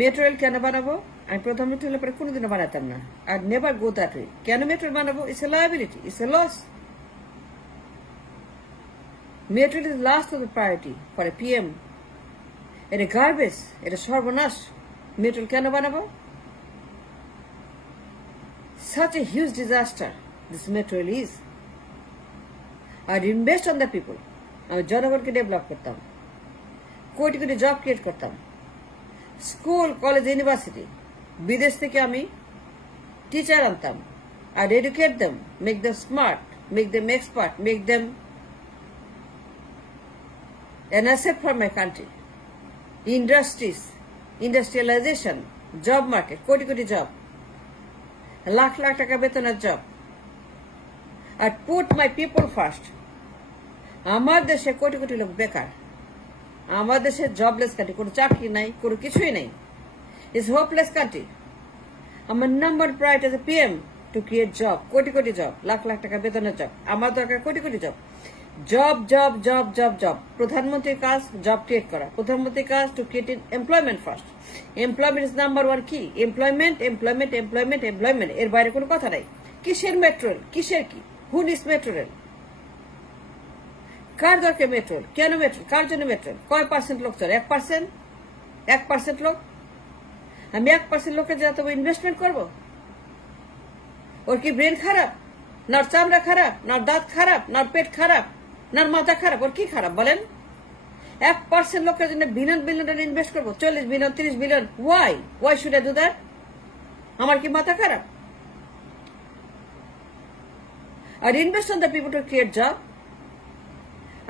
Metro rail কেন বানাবো? আমি প্রধানমন্ত্রী হলে পরে কোনোদিনও বানাতাম না। আর নেভার গো দ্যাট ওয়ে। কেন মেট্রো রেল বানাবো? It's a liability, it's a loss. Metro rail is last of the priority for a PM. এটা গার্বেজ, এটা সর্বনাশ। মেট্রো রেল কেন বানাবো? Such a huge disaster this metro rail is. I'd invest on the people. আমি জনগণকে ডেভেলপ করতাম, কোটি crore job create করতাম, স্কুল কলেজ ইউনিভার্সিটি বিদেশ থেকে আমি টিচার আনতাম। I'd educate them, make them smart, make them expert, make them an asset for my country. Industries, industrialization, job market, কোটি কোটি জব, লাখ লাখ টাকা বেতনের জব। আর পুট মাই পিপল ফার্স্ট। আমার দেশে কোটি কোটি লোক বেকার, আমার দেশে জবলেস কান্ট্রি, কোনো চাকরি নাই, কোনো কিছুই নেই। It's hopeless country. আমার number priority as a PM to create job, crore crore জব, লাখ লাখ টাকা বেতনের জব। আমার দরকার কোটি crore job, job job job job job. প্রধানমন্ত্রীর কাজ জব ক্রিয়েট করা, প্রধানমন্ত্রীর কাজ to create employment first. Employment is number one কি? এমপ্লয়মেন্ট এমপ্লয়মেন্ট এমপ্লয়মেন্ট এমপ্লয়মেন্ট, এর বাইরে কোনো কথা নাই। কিসের মেট্রো রেল? কিসের কি? Who needs metro rail? কার দরকার মেট্রো রেল? কেন মেট্রো? কার জন্য মেট্রো রেল? কয় পার্সেন্ট লোক চলে? 1%? 1% লোক? আমি 1% লোকের যাতে ইনভেস্টমেন্ট করবো? ওর কি ব্রেন খারাপ, না চামড়া খারাপ, না দাঁত খারাপ, না পেট খারাপ, না মাথা খারাপ? ওর কি খারাপ বলেন? 1% লোকের জন্য বিলিয়ন বিলিয়ন ডলার ইনভেস্ট করবো, 40 বিলিয়ন 30 billion. Why should I do that? আমার কি মাথা খারাপ? I'd invest on the people to create job.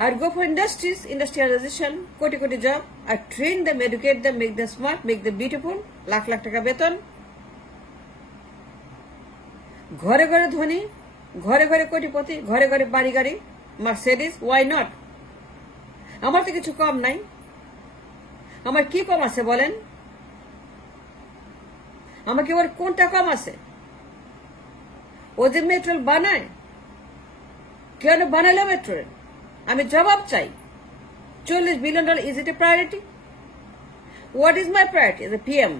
I'd go for industries, industrialization, koti koti job. I'd train them, educate them, make them smart, make them beautiful. lakh lakh taka beton. ঘরে ঘরে ধনী, ঘরে ঘরে কোটিপতি, ঘরে ঘরে বাড়ি গাড়ি, মার্সিডিজ। Why not? আমার তো কিছু কম নাই। আমার কি কম আছে বলেন? আমাকে ওর কোনটা কম আছে? ও যে মেট্রো রেল বানায়, কেন বানালো মেট্রো রেল? আমি জবাব চাই। 40 billion dollar, is it a priority? What is my priority as a PM?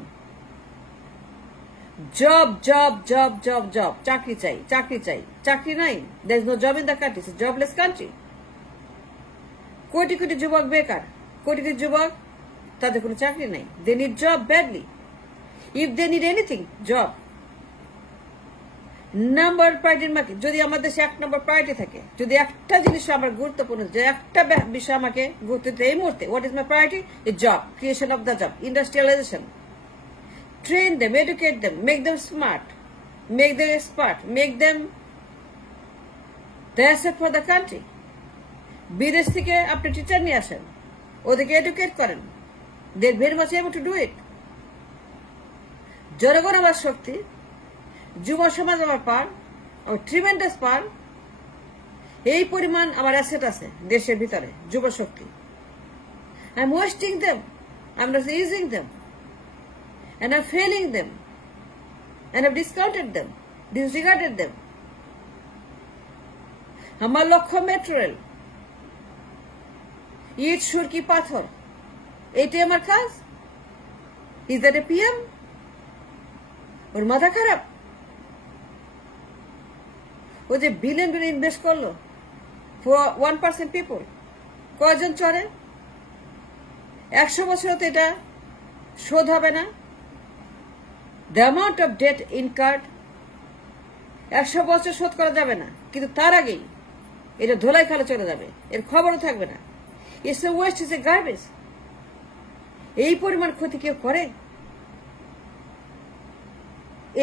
Job job job job job. চাকরি চাই, চাকরি চাই। চাকরি নাই, there is no job in the country, it's a jobless country. কোটি কোটি যুবক বেকার, কোটি কোটি যুবক, তাদের কোনো চাকরি নাই। They need job badly. If they need anything, job. Number প্রায়োরিটির মার্কেট। যদি আমার দেশে 1 নম্বর প্রায়োরিটি থাকে, যদি একটা জিনিস আমার গুরুত্বপূর্ণ, যে একটা বিষয় আমাকে গুরুত্ব দিতে এই মুহূর্তে, what is my priority? Is job, creation of the job, industrialisation. Train them, educate them, make them smart, make them expert, make them the asset for the country. বিদেশ থেকে আপনি টিচার নিয়ে আসেন, ওদেরকে এডুকেট করেন। they are very much able to do it. জনগণ আমার শক্তি, যুব সমাজ আমার পার, আমার ট্রিমেন্ডাস পার। এই পরিমাণ আমার অ্যাসেট আছে দেশের ভিতরে, যুব শক্তি। I am wasting them, I am not using them, and I'm failing them, and I've discounted them, disregarded them. আমার লক্ষ্য মেট্রো রেল, ইট সুরকি পাথর, এইটাই আমার কাজ। Is that a PM? ওর মাথা খারাপ? ও যে বিলিয়ন বিলিয়ন ইনভেস্ট করলো ফর 1% পিপল, কয়জন চড়ে? 100 বছরও তো এটা শোধ হবে না। The amount of debt incurred, 100 বছর শোধ করা যাবে না, কিন্তু তার আগেই এটা ধোলাই খালে চলে যাবে, এর খবরও থাকবে না। It's a waste, it's a garbage. এই পরিমাণ ক্ষতি কেউ করে?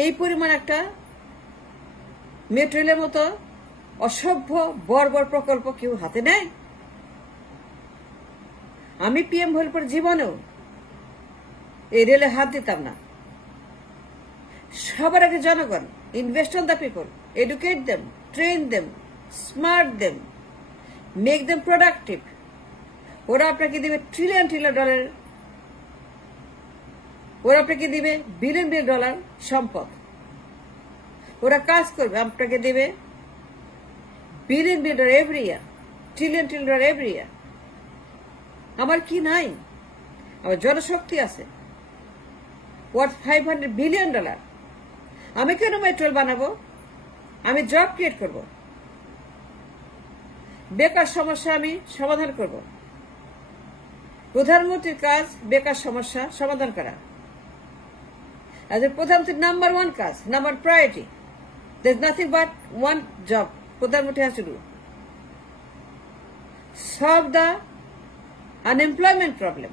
এই পরিমাণ একটা মেট্রো রেলের মতো অসভ্য বর্বর প্রকল্প কেউ হাতে নেয়? আমি পিএম হল পর জীবনেও এই রেলে হাত দিতাম না। সবার আগে জনগণ, invest on the people, educate them, train them, smart them, make them productive. ওরা আপনাকে দিবে ট্রিলিয়ন ট্রিলিয়ন ডলার, ওরা আপনাকে দিবে বিলিয়ন বিলিয়ন ডলার সম্পদ। ওরা কাজ করবে, আপনাকে দেবে billion billion dollar every year, trillion trillion dollar every year. আমার কি নাই? আমার জনশক্তি আছে, worth $500 billion. আমি কেন মেট্রো রেল বানাবো? আমি জব ক্রিয়েট করব, বেকার সমস্যা আমি সমাধান করব। প্রধানমন্ত্রীর কাজ বেকার সমস্যা সমাধান করা। প্রধানমন্ত্রীর নাম্বার 1 কাজ, number priority. There's nothing but one job প্রধানমন্ত্রী has to do. Solve the unemployment problem.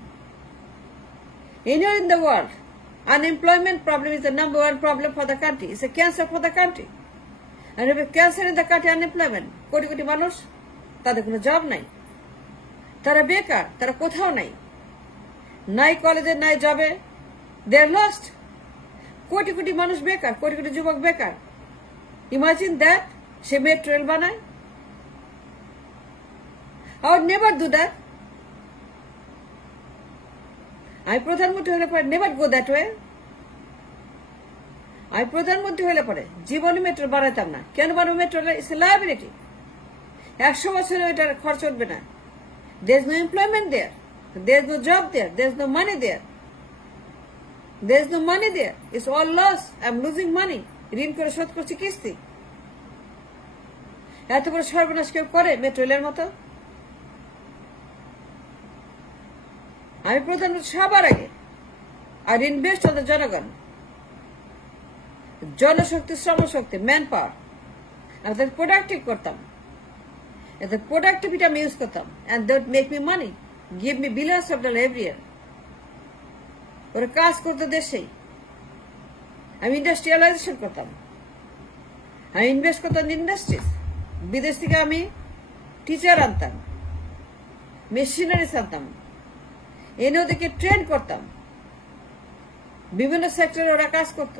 Anywhere in the world, unemployment problem is the number 1 problem for the country. It's a cancer for the country. And if cancer in the country, unemployment, crore কোটি মানুষ, তাদের কোনো জব নাই, তারা বেকার, তারা কোথাও নাই, নাই কলেজে, নাই জবে, দে আর লস্ট। কোটি কোটি মানুষ বেকার, কোটি কোটি যুবক বেকার। Imagine that, say metro rail বানায়। I would never do that. আমি প্রধানমন্ত্রী হলে পরে নেভার গো দ্যাট ওয়ে। আমি প্রধানমন্ত্রী হলে পরে জীবনে মেট্রো বানাইতাম না। কেন বানাবো মেট্রো? It's a liability. 100 বছরে এটার খরচ উঠবে না। There's no employment there. There's no job there. There's no money there. There's no money there. It's all loss. I'm losing money. ঋণ করে শোধ করছি কিস্তি। এত বড় সর্বনাশ কেউ করে মেট্রো রেলের মতো? আমি প্রধানমন্ত্রী সবার আগে আর ইনভেস্ট অন দ্য জনগণ, জনশক্তি, শ্রমশক্তি, ম্যান পাওয়ার। আমি তাদের প্রোডাক্টিভ করতাম, এদের প্রোডাক্টিভিটি আমি ইউজ করতাম, and that make me money, give me billions of dollar every year. ওরা কাজ করতো দেশেই। আমি ইন্ডাস্ট্রিয়ালাইজেশন করতাম, আমি ইনভেস্ট করতাম ইন্ডাস্ট্রিজ। বিদেশ থেকে আমি টিচার আনতাম, মেশিনারিজ আনতাম, এনে ওদেরকে ট্রেন করতাম। বিভিন্ন সেক্টরে ওরা কাজ করত,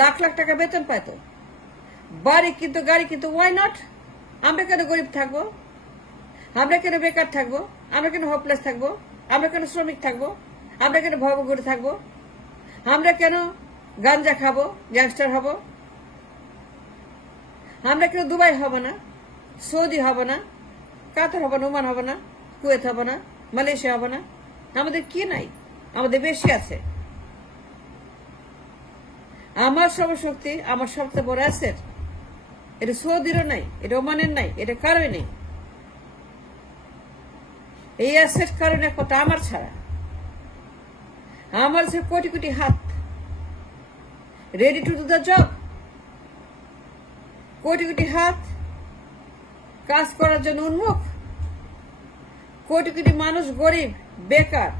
লাখ লাখ টাকা বেতন পাইত, বাড়ি কিন্তু, গাড়ি কিন্তু। Why not? আমরা কেন গরিব থাকবো? আমরা কেন বেকার থাকবো? আমরা কেন হোপলেস থাকবো? আমরা কেন শ্রমিক থাকবো? আমরা কেন ভবঘুরে থাকবো? আমরা কেন গাঞ্জা খাবো, গ্যাংস্টার হব? আমরা কেন দুবাই হব না, সৌদি হব না, কাতার হব না, ওমান হব না, কুয়েত হব না, মালয়েশিয়া হব না? আমাদের কি নাই? আমাদের বেশি আছে। আমার সর্বশক্তি, আমার সবচেয়ে বড় অ্যাসেট। এটা সৌদিরও নাই, এটা ওমানের নাই, এটা কারোই নেই। এই অ্যাসেট কারণ একমাত্র আমার ছাড়া। আমার সে কোটি কোটি হাত ready to do the job, crore কোটি হাত কাজ করার জন্য উন্মুখ, কোটি কোটি মানুষ গরিব, বেকার,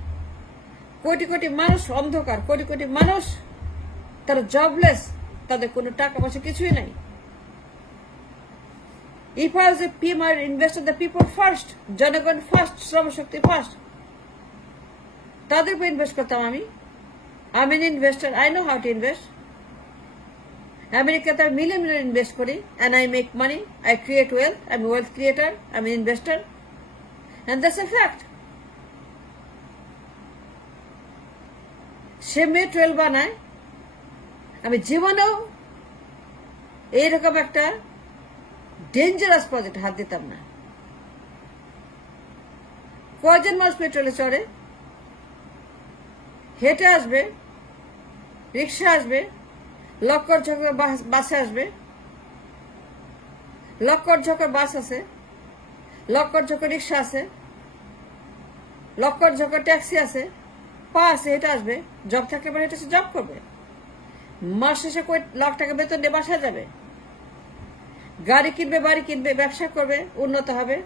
কোটি কোটি মানুষ অন্ধকার, কোটি কোটি মানুষ তারা জবলেস, তাদের কোনো টাকা পয়সা কিছুই নাই। If I was a PM, I would invest in the people first, জনগণ ফার্স্ট, শ্রমশক্তি ফার্স্ট। তাদের উপর ইনভেস্ট করতাম আমি। I'm an investor, I know how to invest. আমেরিকাতে আমি মিলিয়ন মিলিয়ন ইনভেস্ট করি, and I make money, I create wealth, I'm a wealth creator, I'm an investor, and that's a fact. Say metro rail বানায়, আমি জীবনেও এইরকম একটা dangerous project হাত দিতাম না। কয়জন মানুষ মেট্রো রেলে চড়ে? হেঁটে আসবে, রিক্সা আসবে, লক্কর ঝকর বাসে আসবে, লক্কর ঝকর বাস আছে, লক্কর ঝকর রিক্সা আছে, লক্কর ঝকর ট্যাক্সি আছে, পা আছে, হেঁটে আসবে। জব থাকলে পরে হেঁটে জব করবে, মাস শেষে কয়েক লাখ টাকা বেতন দিয়ে বাসায় যাবে, গাড়ি কিনবে, বাড়ি কিনবে, ব্যবসা করবে, উন্নত হবে,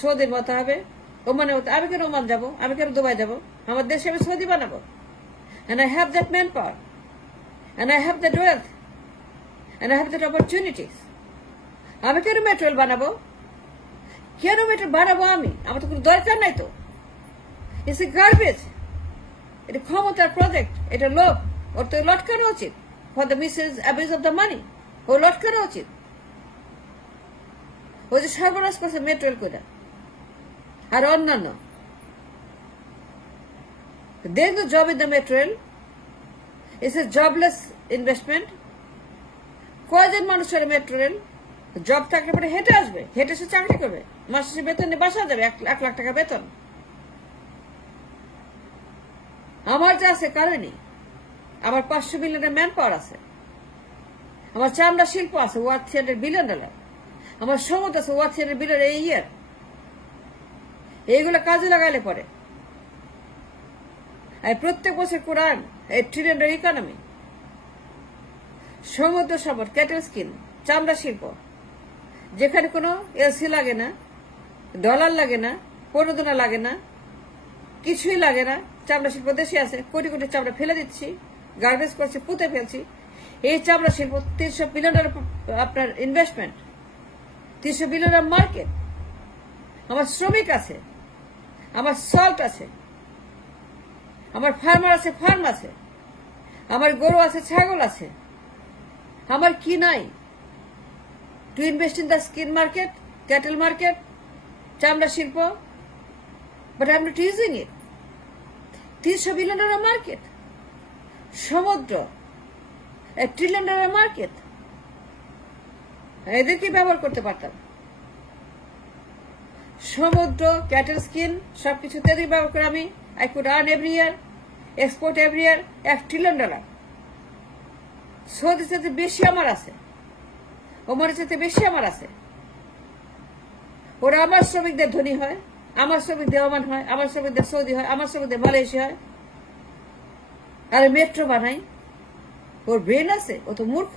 সৌদির মতো হবে, ওমানের মতো। আমি কেন ওমান যাবো? আমি কেন দুবাই যাবো? আমার দেশে আমি সৌদি বানাবো। And I have that manpower, and I have that wealth, and I have that opportunities. আমি কেন মেট্রো রেল বানাবো? কেন মেট্রো বানাবো আমি? আমার তো কোনো দরকার নাই তো। It's a garbage. এটা ক্ষমতার প্রজেক্ট, এটা লোভ। ওর তো লটকানো উচিত, for the misuse abuse of the money. ও লটকানো উচিত। ও যে সর্বনাশ করছে মেট্রো রেল করে আর অন্যান্য। There is no job in the metro rail. It's a jobless investment. কয়জন মানুষ চলে মেট্রো রেল? জব থাকলে পরে হেঁটে আসবে, হেঁটে সে চাকরি করবে, মাস শেষে বেতন নিয়ে বাসা যাবে, 1 লাখ টাকা বেতন। আমার যা আছে কারণে আমার 500 বিলিয়নের ম্যান পাওয়ার আছে, আমার চামড়া শিল্প আছে ওয়ার্থ $300 বিলিয়ন, আমার সমুদ্র আছে ওয়ার্থ $300 বিলিয়ন এই ইয়ার। এইগুলো কাজে লাগাইলে পরে প্রত্যেক বছর কোরআন $1 ট্রিলিয়ন ইকোনমি, সমুদ্র সম্পদ, ক্যাটেল স্কিন, চামড়া শিল্প, যেখানে কোনো এলসি লাগে না, ডলার লাগে না, প্রণোদনা লাগে না, কিছুই লাগে না, চামড়া শিল্প দেশে আছে, কোটি কোটি চামড়া ফেলে দিচ্ছি, গার্বেজ করছি, পুঁতে ফেলছি। এই চামড়া শিল্প $300 বিলিয়ন আপনার ইনভেস্টমেন্ট, $300 বিলিয়ন মার্কেট। আমার শ্রমিক আছে, আমার সল্ট আছে, আমার ফার্মার আছে, ফার্ম আছে, আমার গরু আছে, ছাগল আছে, আমার কি নাই? To invest in the skin market, cattle market, চামড়া শিল্প, but I am not using it. $300 billion market, সমুদ্র $1 ট্রিলিয়ন মার্কেট, এদের কি ব্যবহার করতে পারতাম? সমুদ্র, ক্যাটেল স্কিন, সবকিছুতে যদি ব্যবহার করে আমি I could earn every year, export every year $1 ট্রিলিয়ন। সৌদির চাইতে বেশি আমার আছে, ওমানের চাইতে বেশি আমার আছে। ওরা আমার শ্রমিকদের ধনী হয়, আমার শ্রমিকদের ওমান হয়, আমার শ্রমিকদের সৌদি হয়, আমার শ্রমিকদের মালয়েশিয়া হয়। আর মেট্রো বানাই, ওর ব্রেন আছে, ও তো মূর্খ।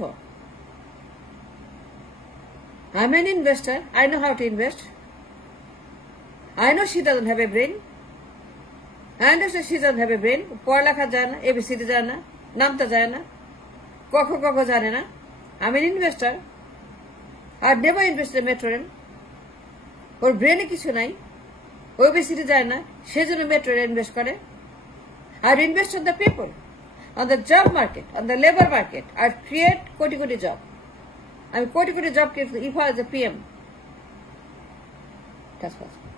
I am N investor, I know how to invest, I know she doesn't have a brain. I understand she doesn't have a brain. পড়ালেখা যায় না, ABCD যায় না, নামতে যায় না, কখ জানে না। I'm an investor. I've never invested in metro rail. ওর ব্রেনে কিছু নাই, ABCD যায় না, সেজন্য মেট্রো রেল ইনভেস্ট করে। আর invest on the people, on the job market, on the labor market. I've create কোটি কোটি জব। আমি কোটি crore job create, if I was a PM. That's possible.